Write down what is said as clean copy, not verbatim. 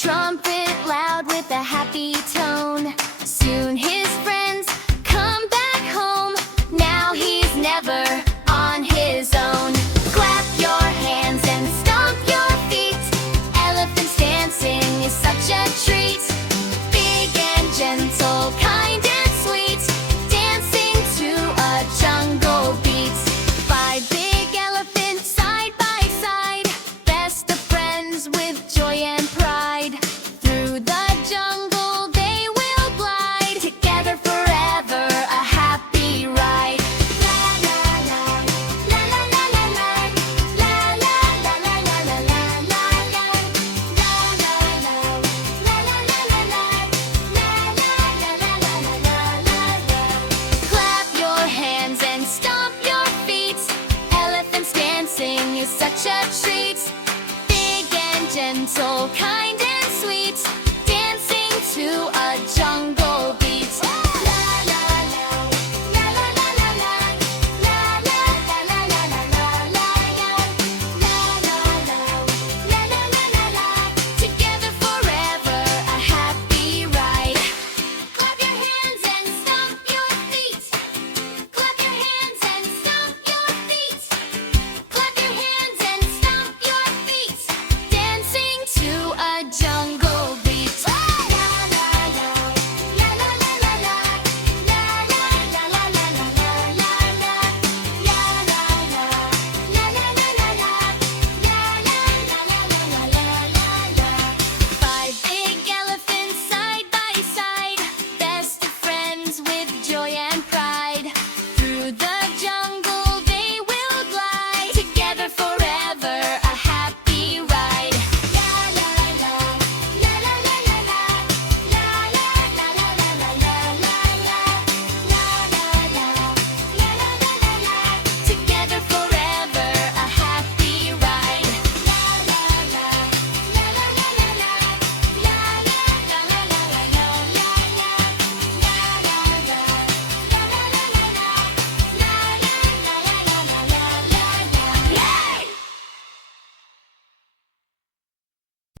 trumpet loud with a happy tone. Soon his friends come back home. Now he's never on his own. Clap your hands and stomp your feet. Elephants dancing is such a treat. Big and gentle, kind and sweet, dancing to a jungle beat. Five big elephants side by side, best of friends with joy and pride. Through the jungle they will glide, together forever, a happy ride. La la la, la la la la la, la la la la la la la la, la la la, la la la la la, la la la la la la. Clap your hands and stomp your feet. Elephants dancing is such a treat. Big and gentle, kind